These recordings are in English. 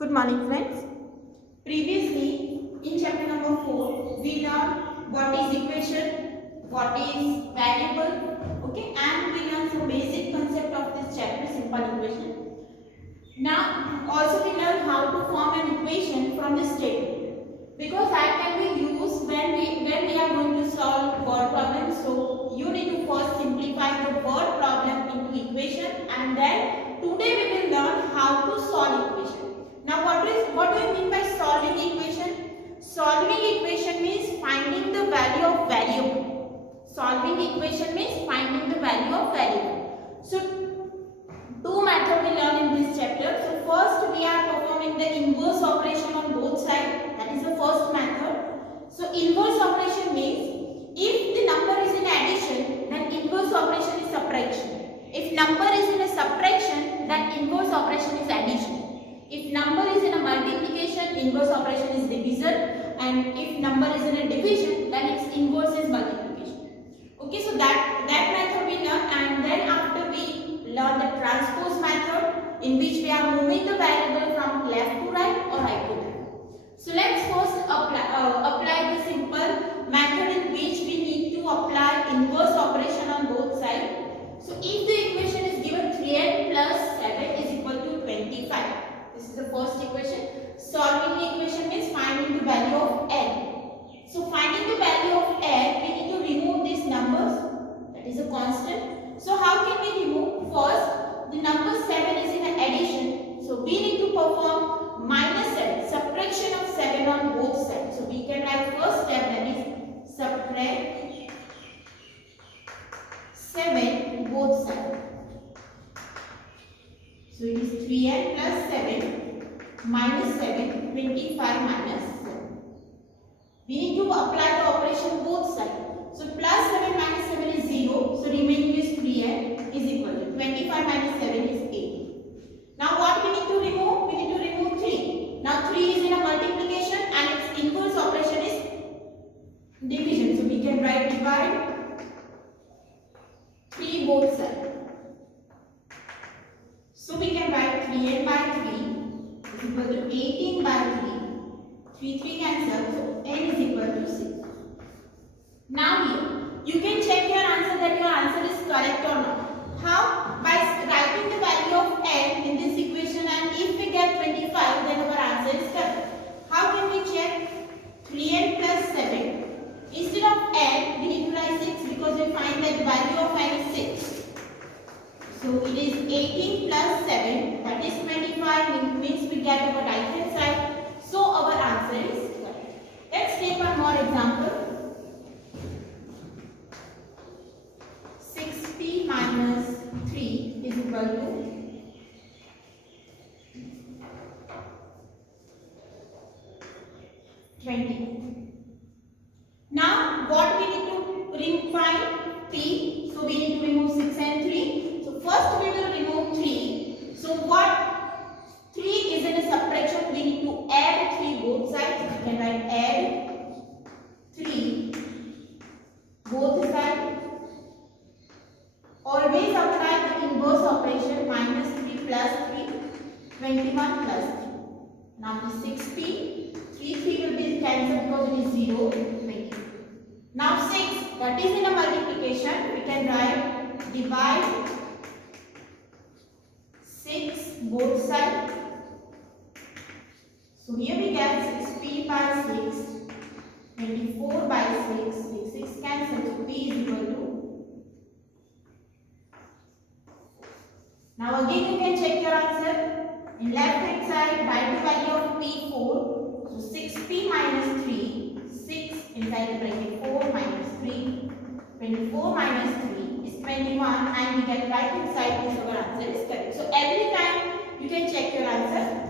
Good morning friends. Previously in chapter number 4 we learned what is equation, what is variable, okay, and we learned some basic concept of this chapter, simple equation. Now also we learned how to form an equation from this table, because that can be used when we are going to solve word problem. So you need to first simplify the word problem into equation, and then today we will learn how to solve equation. Now what do you mean by solving equation? Solving equation means finding the value of variable. Solving equation means finding the value of variable. So two methods we learn in this chapter. So first we are performing the inverse operation on both sides. That is the first method. So inverse operation means if the number is in addition, then inverse operation is subtraction. If number is in a subtraction, then inverse operation is addition. If number is in a multiplication, inverse operation is division, and if number is in a division, then its inverse is multiplication. Okay, so that method we learn, and then after we learn the transpose method, in which we are moving the variable from left to right or right to left. So let's first apply the simple method in which we need to apply inverse operation on both sides. So if the equation is given 3n plus 7 is equal to 25. This is the first equation. Solving the equation means finding the value of n. So finding the value of n, we need to remove these numbers. That is a constant. So how can we remove? First, the number 7 is in addition. So we need to perform minus 7, subtraction of 7 on both sides. So we can write first step, that is subtract 7 both sides. So it is 3n plus 7 minus 7, 25 minus 7. We need to apply the operation both sides. So plus 7 minus 7 is 0. So remaining is 3n is equal to 25 minus 7 is 8. Now what we need to remove? We need to remove 3. Now 3 is in a multiplication and its inverse operation is division. So we can write divide 3 both sides. So we can write 3n by 3 is equal to 18 by 3. 3 cancel, so n is equal to 6. Now here, you can check your answer that your answer is correct or not. How? By writing the value of n in this equation, and if we get 25, then our answer is correct. How can we check? 3n plus 7. Instead of n, we need to write 6 because we find that the value of n is 6. So it is 18 plus 7, that is 25, means we get our right hand side. So our answer is correct. Let's take one more example. 60 minus 3 is equal to 20. Now what we need to find? P. So we need to remove 6 and 3. First we will remove 3. So what 3 is in a subtraction, we need to add 3 both sides. We can write add 3 both sides. Always apply the inverse operation, minus 3 plus 3, 21 plus 3. Now the 60, 3 will be cancelled because it is 0, 20. Now 6, that is in a multiplication, we can write divide 6 both sides. So here we get 6p by 6, 24 by 6, 6 cancel, so p is equal to. Now again you can check your answer. In left hand side, write the value of p 4. So 6p minus 3, 6 inside the bracket 4 minus 3, 24 minus 3 is 21, and we get right hand side, means our answer is correct. So every time you can check your answer.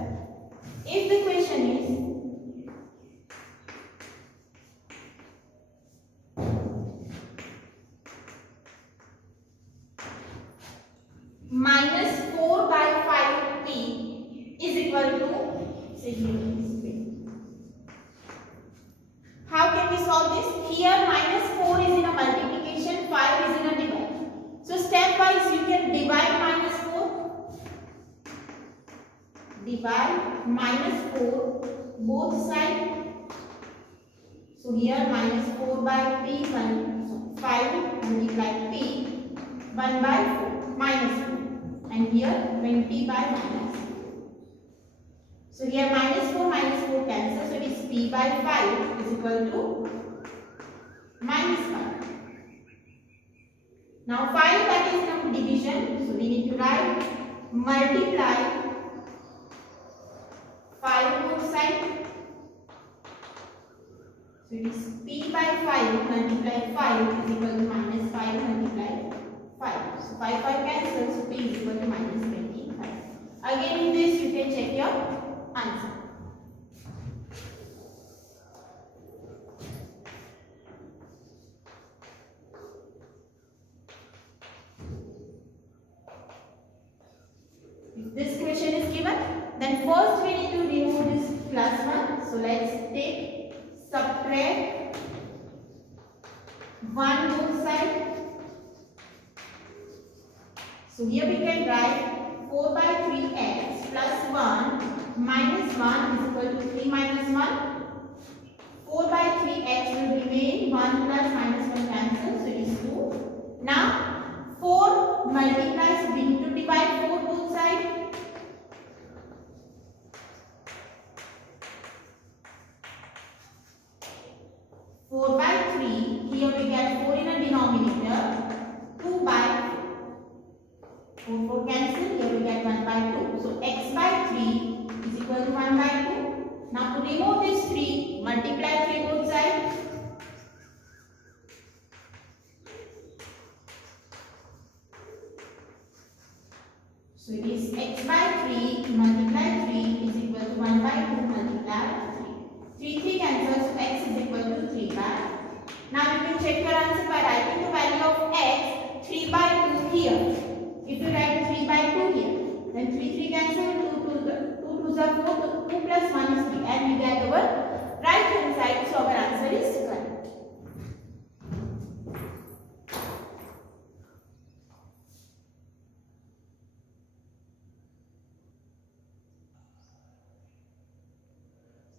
If the question is minus 4 by 5p is equal to, say how can we solve this? Here minus 4 is in a multiplication, 5 is in a divide. So step wise you can divide minus 4. divide -4 both sides. So here -4 by p, 5 multiply p, 1 by 4, -4, and here 20 by -4. So here -4 cancel, so it is p by 5 is equal to -5. Now 5, that is now division, so we need to write multiply 5 both sides. So it is p by 5 multiply 5 is equal to -5 multiply 5. So 5 cancels, so p is equal to -25. Again in this you can check your answer. If this question is given, then first we need to remove this +1. So let's take subtract 1 both sides. So here we can write 4 by 3x plus 1 minus 1 is equal to 3 minus 1. 4 by 3x will remain, 1 plus -1 cancel, so it is 2. Now 4 multiplies, we need to divide 4 both sides. Here we get 4 in a denominator, 2 by 4. 4 cancel, here we get 1 by 2. So x by 3 is equal to 1 by 2. Now to remove this 3, multiply 3 both sides. So it is x by 3 multiply 3 is equal to 1 by 2 multiply 3. 3 cancels, so x is equal to 3 by. Now you can check your answer by writing the value of x 3 by 2 here. If you write 3 by 2 here, then 3 cancel, 2 2s are 4, 2 plus 1 is 3, and we get our right hand side, so our answer is correct.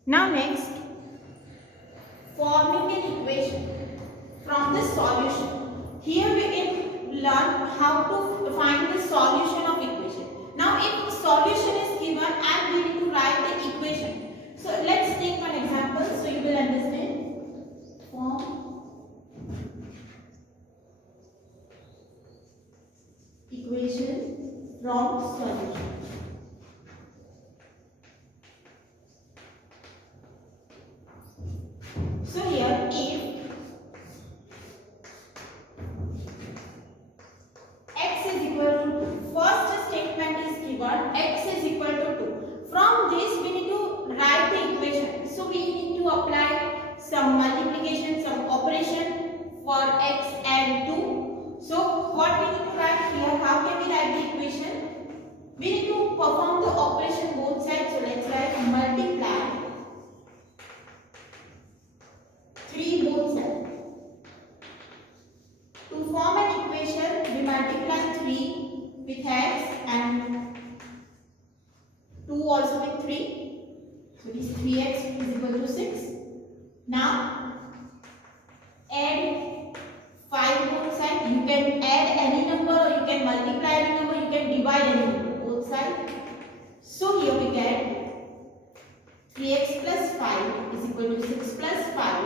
Now next, forming an equation from the solution. Here we can learn how to find the solution of equation. Now if solution is given and we need to write the equation. So let's take one example so you will understand. Form equation from solution. So here if x is equal to, first statement is given, x is equal to 2. From this we need to write the equation. So we need to apply some multiplication, some operation for x and 2. So what we need to write here, how can we write the equation? We need to perform the operation both sides. So let's write multiply 3 both sides. To form an equation, we multiply 3 with x and 2 also with 3. So this 3x is equal to 6. Now add 5 both sides. You can add any number or you can multiply any number, you can divide any number both sides. So here we get 3x plus 5 is equal to 6 plus 5.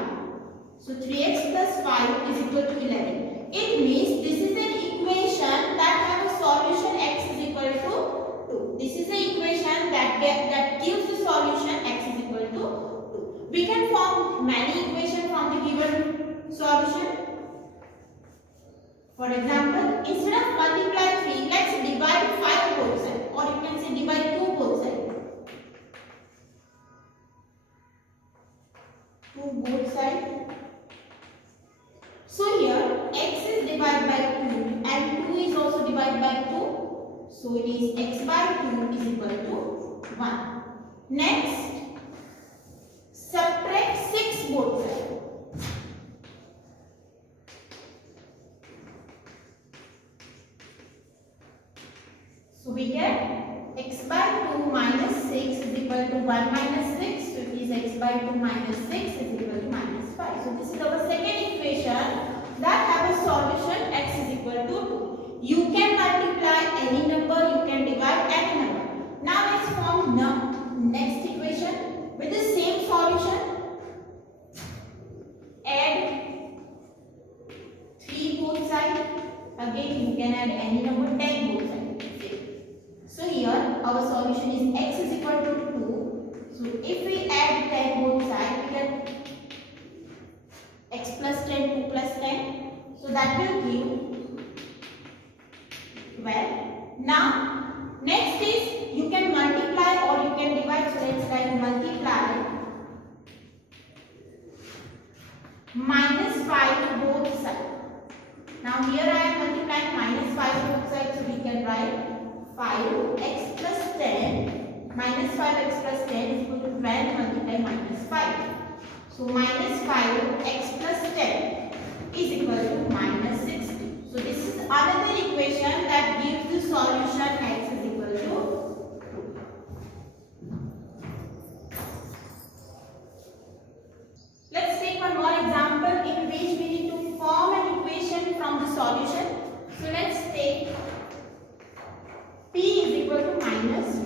So 3x plus 5 is equal to 11. It means this is an equation that has a solution x is equal to 2. This is the equation that gives the solution x is equal to 2. We can form many equations from the given solution. For example, instead of multiply 3, let's divide 5 both sides, or you can say divide 2 both sides. 2 both sides. So here x is divided by 2 and 2 is also divided by 2. So it is x by 2 is equal to 1. Next, subtract 6 both sides. So we get x by 2 minus 6 is equal to 1 minus 6. So it is x by 2 minus 6 is equal to minus 5. So this is our second equation that have a solution x is equal to 2. You can multiply any number, you can divide any number. Now let's form next equation with the same solution. Add 3 both sides. Again you can add any number, 10 both sides. So here our solution is x is equal to 2. So if we add 10 both sides, we get x plus 10, 2 plus 10. So that will give 12. Now next is you can multiply or you can divide. So let's write multiply minus 5 both sides. Now here I am multiplying minus 5 both sides, so we can write 5x plus 10 minus 5x plus 10 is equal to 12 multiply minus 5. So minus 5x plus 10 is equal to minus 60. So this is another equation that gives the solution x is equal to 2. Let's take one more example in which we need to form an equation from the solution. So let's take p is equal to minus 1.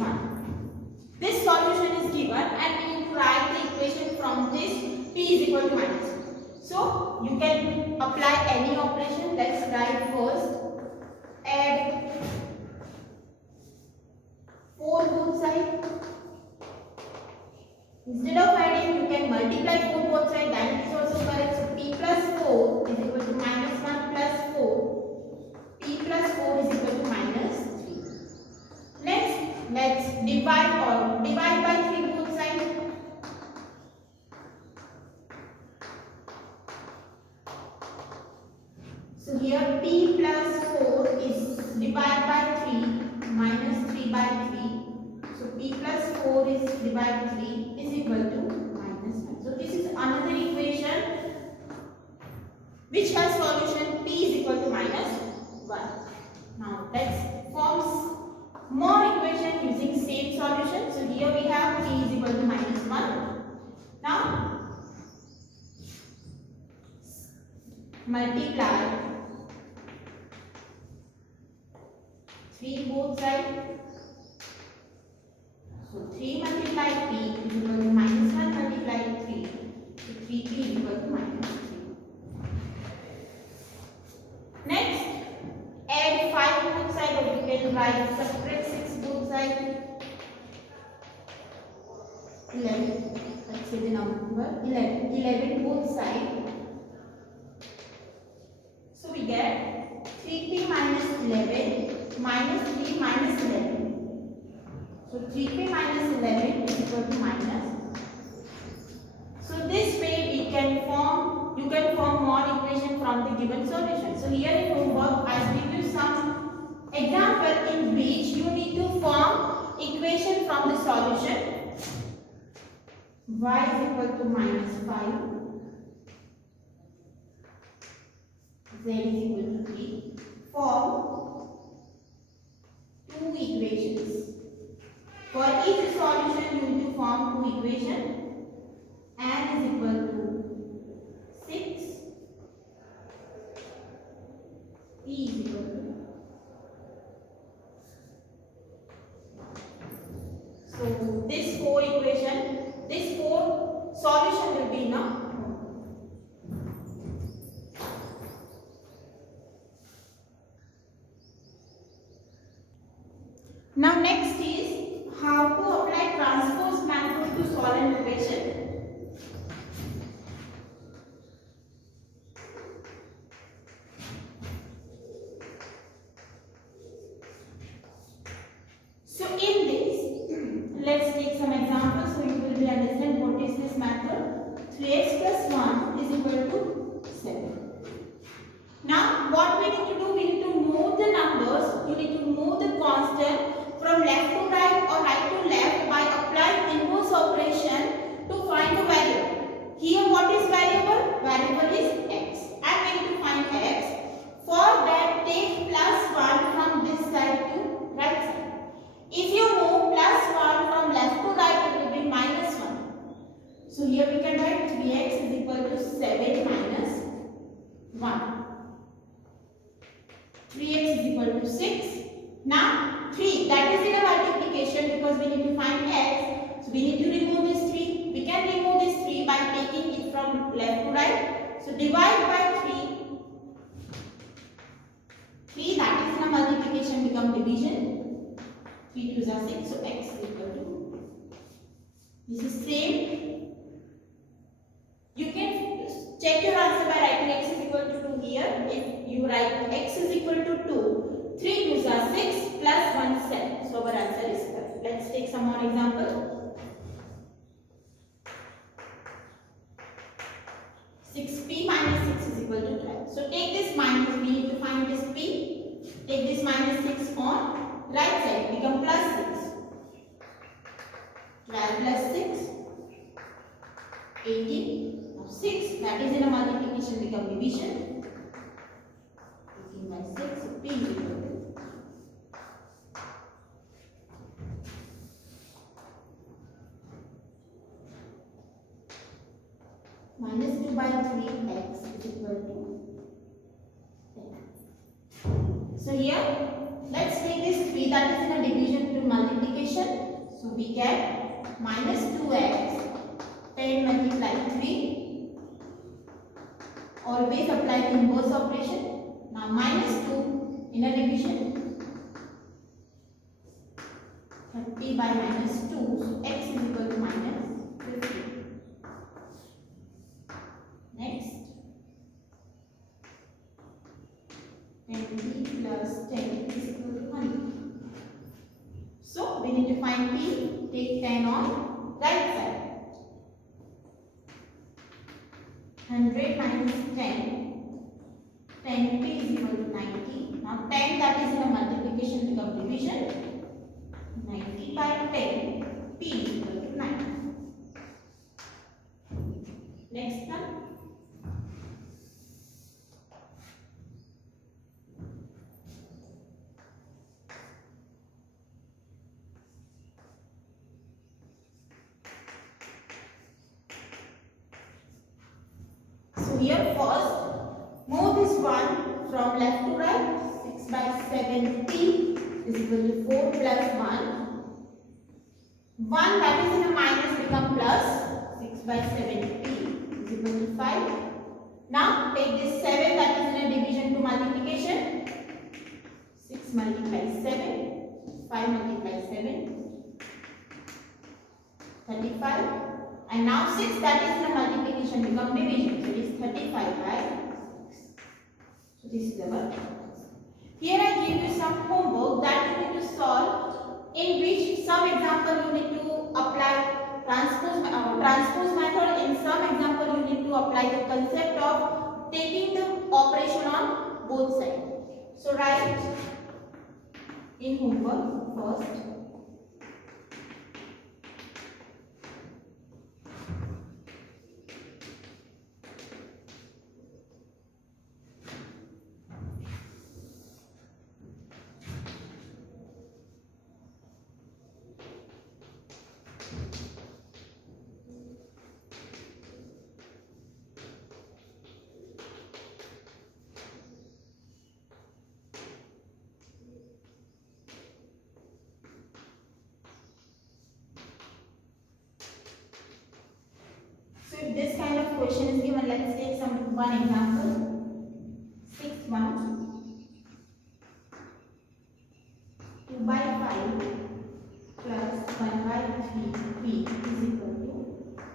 This solution is given and we need to write the equation from this p is equal to minus 1. So you can apply any operation. Let's write first add 4 both sides. Instead of adding, you can multiply 4 both sides. That is also correct. So p plus 4 is equal to minus 1 plus 4. P plus 4 is equal to minus 3. Next, let's divide by 3 both sides. So here p plus 4 is divided by 3 minus 3 by 3. So p plus 4 is divided by 3 is equal to minus 1. So this is another equation which has solution p is equal to minus 1. Now let's form more equation using same solution. So here we have p is equal to minus 1. Now multiply 3 both sides. So 3 multiply p is equal to minus 1 multiply 3. So 3p is equal to minus 3. Next, add 5 both sides, or you can write separate 6 both sides. 11. Let's say the number 11. 11 both sides. So we get 3p minus 11 minus 3 minus 11. So 3p minus 11 is equal to minus. So this way you can form more equation from the given solution. So here in homework I give you some example in which you need to form equation from the solution. Y is equal to minus 5. Z is equal to 3. Form 2 equations. For each solution you need to form 2 equations. N is equal to 6. P is equal to. So this 4 equation, this 4 solution will be now. Now next is how to apply transpose method to solve an equation. So in this, let's take some examples so you will understand what is this method. 3x plus 1 is equal to 7. Now what we need to do, we need to move the numbers, you need to move the constant from left to right or right to left by applying inverse operation to find the variable. Here what is variable? Variable is x. I am going to find x. For that take plus 1 from this side to right side. If you move multiplication, because we need to find x, so we need to remove this 3. We can remove this 3 by taking it from left to right. So divide by 3. 3, that is in a multiplication become division. 3 2s are 6, so x is equal to, this is same. You can check your answer by writing x is equal to 2 here. If you write x is equal to 2, 3 2s are 6 plus 1 7. So our answer is correct. Let's take some more example. 6p minus 6 is equal to 12. So take this minus, we need to find this p. Take this minus 6 on right side, become plus 6. 12 plus 6, 18. Now 6, that is in a multiplication become division. 18 by 6, so p is equal to minus 2 by 3 x is equal to 10. So here, let's take this 3 that is in a division to multiplication. So we get minus 2x, 10 multiplied 3. Always apply the inverse operation. Now minus 2 in a division. 30 by minus 2. So x is equal to minus 50. Next, 20 plus 10 is equal to 100. So we need to find p. Take 10 on right side. 100 minus 10. 10p is equal to 90. Now 10 that is in a multiplication become division. 90 by 10. P is equal to 9. Next one. Here first, move this 1 from left to right. 6 by 7p is equal to 4 plus 1. 1 that is in a minus become plus. 6 by 7p is equal to 5. Now take this 7 that is in a division to multiplication. 6 multiplies 7. 5 multiplies 7. 35. And now 6 that is in a multiplication become division. So it is 35 by 6. So this is our answer. Here I give you some homework that you need to solve, in which some example you need to apply transpose method. In some example you need to apply the concept of taking the operation on both sides. So write in homework first. If this kind of question is given, let's take one example. 6 1. 2 by 5 plus 1 by 3p is equal to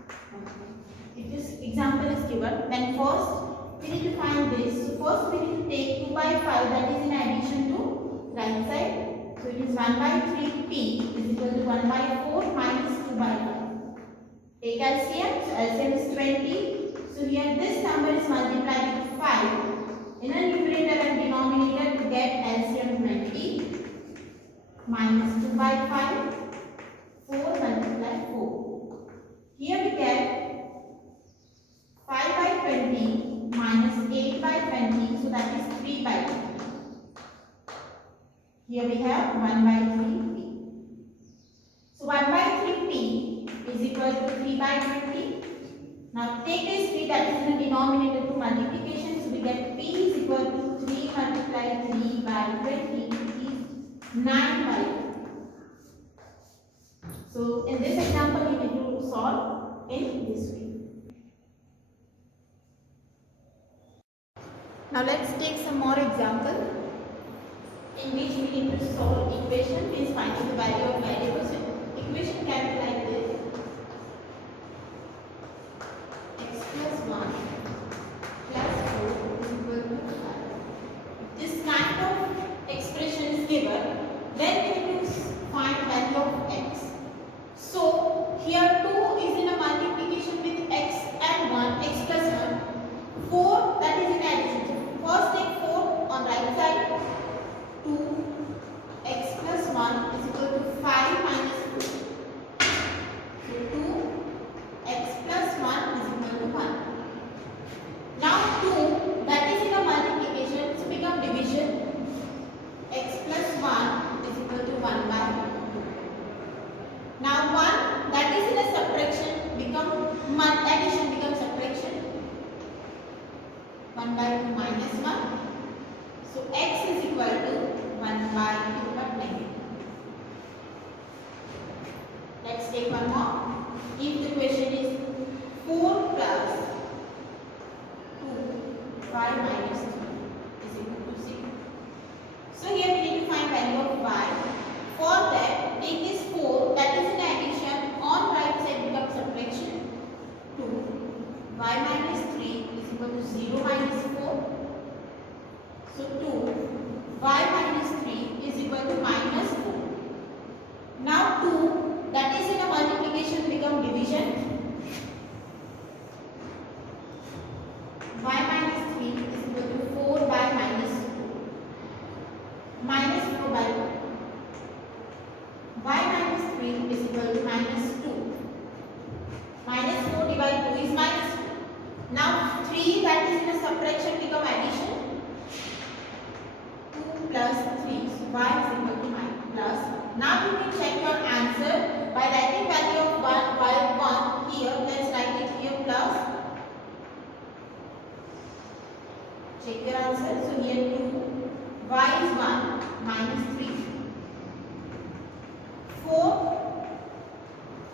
1. If this example is given, then first we need to find this. So first we need to take 2 by 5 that is in addition to right side. So it is 1 by 3p is equal to 1 by 4 minus 2 by 5. Take LCM, so LCM is 20. So here this number is multiplied with 5 in a numerator and denominator to get LCM 20 minus 2 by 5, 4 multiplied 4. Here we get 5 by 20 minus 8 by 20, so that is 3 by 20. Here we have 1 by 3p. So 1 by 3p is equal to 3 by 20. Now take this 3 that is in the denominator to multiplication. So we get p is equal to 3 multiplied 3 by 20 is 9 by 20. Now let's take some more example in which we need to solve equation, means finding the value of variables. Equation can be like this: x plus 1 plus 4 is equal to 5. This kind of expression is given, then we need to find value of x. So here 2 is in a multiplication with x and 1, x plus 1. 4, that is in addition. First take 4 on right side. 2 x plus 1 is equal to 5 minus 2. So 2 x plus 1 is equal to 1. Now 2, that is in a multiplication, so become division. X plus 1 is equal to 1 by 2. Now 1, that is in a subtraction, become addition, becomes subtraction. 1 by 2 minus 1. So x is equal to 1 by 2 but negative. Let's take one more. If the question is 4 plus 2, 5 minus 3 is equal to 6. So here we need to find value of y. For that, take this 4, that is in addition, on right side becomes subtraction. 2 y minus 3 is equal to 0 minus 4. So 2 y minus 3 is equal to minus 4. Now 2, that is in a multiplication, become division. Y minus 3 is equal to 4 by minus 4. Minus 4 by 1. Y minus 3 is equal to minus 2. Minus 4 divided 2 is minus 2. Now 3, that is in a subtraction, become addition. 2 plus 3, so y is equal to plus. Now you can check your answer by writing value of 1 by 1 here. Let's write it here plus. Check your answer. So here 2, y is 1 minus 3. 4,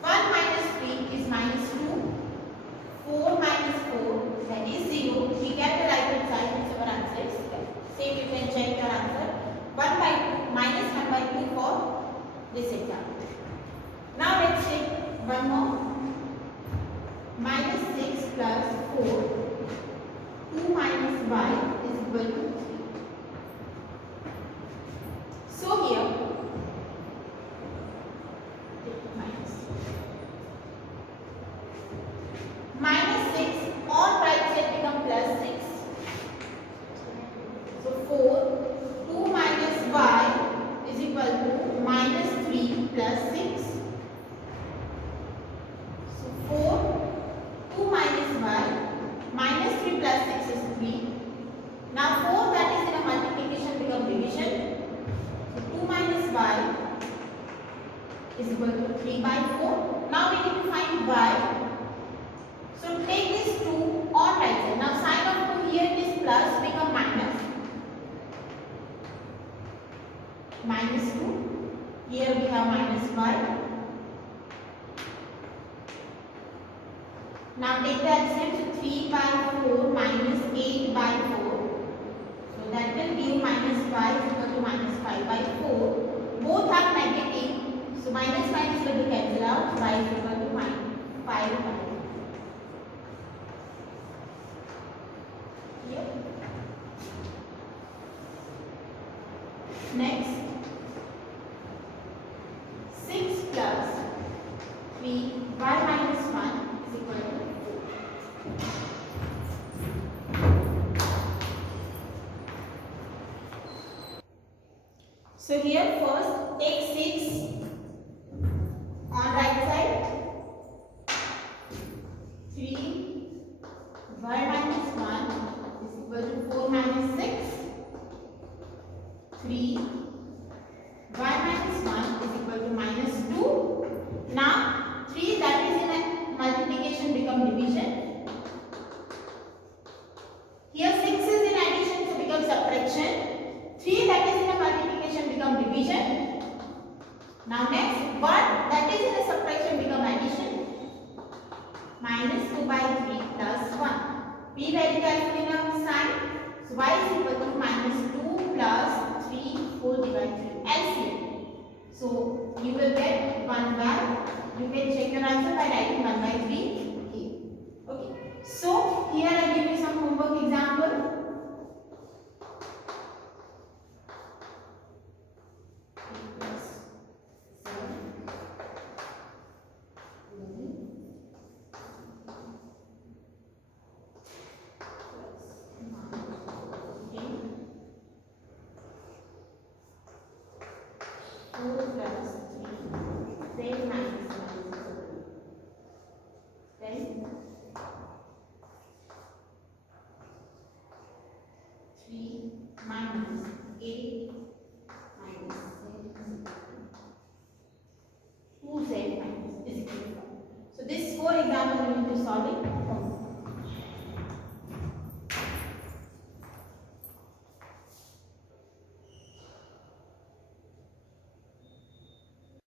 1 minus 3 is minus 2. 4 minus 4, that is 0. We get the right hand side, means our answer is correct. Same you can check your answer. 1 by 2, minus 1 by 2 for this example. Now let's take one more. Minus 6 plus 4, 2 minus y is equal to 3. So here, minus 6 on right side become plus 6. So 4, 2 minus y is equal to minus 3 plus 6. So 4, 2 minus y, minus 3 plus 6 is 3. Now 4, that is in a multiplication, become division. So 2 minus y is equal to 3 by 4. Now we need to find y. So take this 2 on right side. Now sign of 2 here is plus, become minus. Minus 2. Here we have minus y. Now take the LCM. So 3 by 4 minus 8 by 4. So that will give minus y is equal to minus 5 by 4. Both are negative. So minus minus will be cancelled out. Y is equal to minus 5 by 4. Next, 6 plus 3 y minus 1 is equal to 4. So here first take 6 on right side. 3 y minus 1 is equal to 4 minus 6. 3 y minus 1 is equal to minus 2. Now 3, that is in a multiplication, become division. Here 6 is in addition, so become subtraction. 3, that is in a multiplication, become division. Now next 1, that is in a subtraction, become addition. Minus 2 by 3 plus 1. Be very careful in our sign. So y is equal to minus 2 plus 3 whole divided 3 LCM. So you will get 1 by, you can check your answer by writing 1 by 3 here. Okay. So here I give you some homework example. Minus 8 minus 2z minus is equal to 5. So this 4 examples we will be solving.